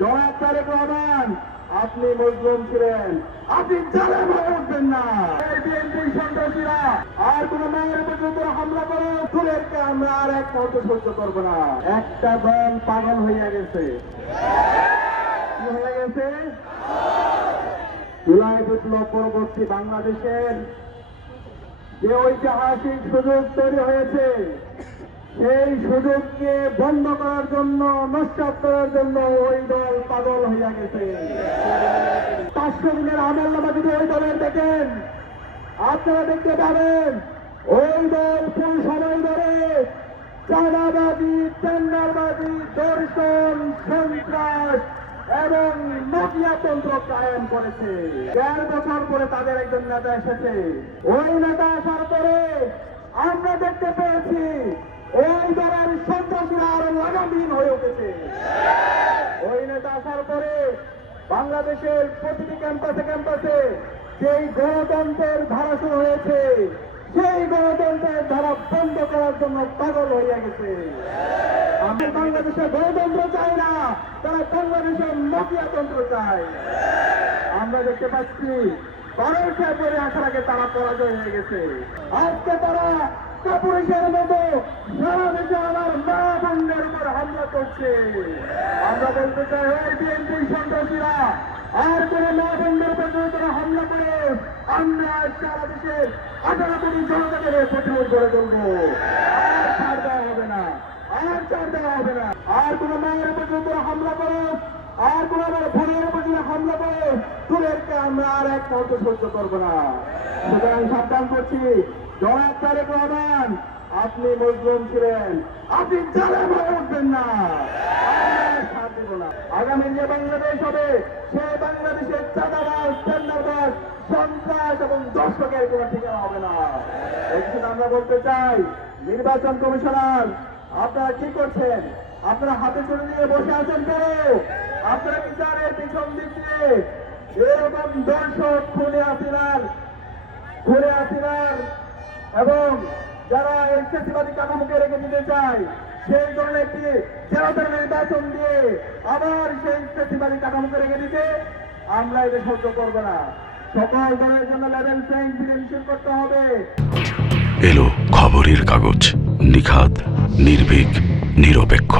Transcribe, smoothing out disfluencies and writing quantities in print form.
জনাব তারেক রহমান, আপনি মজলুম ছিলেন, আপনি জালেম হয়ে উঠবেন না। এই বিএনপি সন্ত্রাসীরা আর কোন মায়ের পর্যন্ত হামলা করে তুলেরকে আমরা আর এক মুহূর্ত সহ্য করবো না। একটা দল পাগল হইয়া গেছে। কি হয়ে গেছে? জুলাই বিপ্লব পরবর্তী বাংলাদেশের যে ঐতিহাসিক সুযোগ তৈরি হয়েছে, সেই সুযোগকে বন্ধ করার জন্য, নস্যাৎ করার জন্য ওই দল পাগল হইয়া গেছে। 500 দিনের আমলনামা যদি ওই দলের দেখেন, আপনারা দেখতে পাবেন ওই দল কোন সময় ধরে চাঁদাবাজি, টেন্ডারবাজি, ধর্ষণ, সন্ত্রাস এবং মাফিয়াতন্ত্র কায়েম করেছে। 1.5 বছর পরে তাদের একজন নেতা এসেছে। ওই নেতা আসার পরে আমরা দেখতে পেয়েছি ওই দলের সন্ত্রাসীরা আরো লাগামহীন হয়ে উঠেছে। ওই নেতা আসার পরে বাংলাদেশের প্রতিটি ক্যাম্পাসে যেই গণতন্ত্রের ধারা শুরু হয়েছে, সেই গণতন্ত্রের ধারা বন্ধ করার জন্য পাগল হইয়া গেছে। আমরা বাংলাদেশে গণতন্ত্র চাই না, তারা বাংলাদেশের মাফিয়াতন্ত্র চায়। আমরা দেখতে পাচ্ছি 12 ফেব্রুয়ারি আসার আগে তারা পরাজয় হয়ে গেছে। আজকে তারা কাপুরুষের মতো সারা দেশে আমার মা বোনদের উপর হামলা করছে। আমরা বলতে চাই, ওই বিএনপি সন্ত্রাসীরা আর কোন মা বোনদের উপর যদি তারা হামলা করে, আমরা সারা দেশের 18 কোটি জনতাকে প্রতিরোধ করে তুলবো। আর ছাড় দেওয়া হবে না, আর ছাড় দেওয়া হবে না। আর কোন মায়ের উপর যদি তারা হামলা করে, আর কোন আমার বোনের উপর যদি হামলা করে, তুলেরকে আমরা আর এক মুহূর্ত সহ্য করবো না। সুতরাং সাবধান করছি, জনাব তারেক রহমান, আপনি মজলুম ছিলেন, আপনি জালেম হয়ে উঠবেন না। আমরা ছাড় দেব না। আগামী যে বাংলাদেশ হবে, সেই বাংলাদেশের চাঁদাবাজ, টেন্ডারবাজ, সন্ত্রাস এবং দর্শকের কোনো ঠিকানা হবে না। এই জন্য আমরা বলতে চাই, নির্বাচন কমিশনার, আপনারা কি করছেন? আপনারা হাতে তুলে নিয়ে বসে আছেন কেন? আপনারা বিচারের পিছন দিক দিয়ে এরকম দর্শক, খুনে আসিনার এবং যারা এই ফ্যাসিবাদী কাঠামোকে রেখে দিতে চায়, সেই ধরনের একটি জনতার নির্বাচন দিয়ে আবার সেই ফ্যাসিবাদী কাঠামোকে রেখে দিতে আমরা এটা সহ্য করবো না। সকল দলের জন্য লেভেল প্লেইং ফিল্ড এনশিওর করতে হবে। এলো খবরের কাগজ, নিখাত, নির্ভীক, নিরপেক্ষ।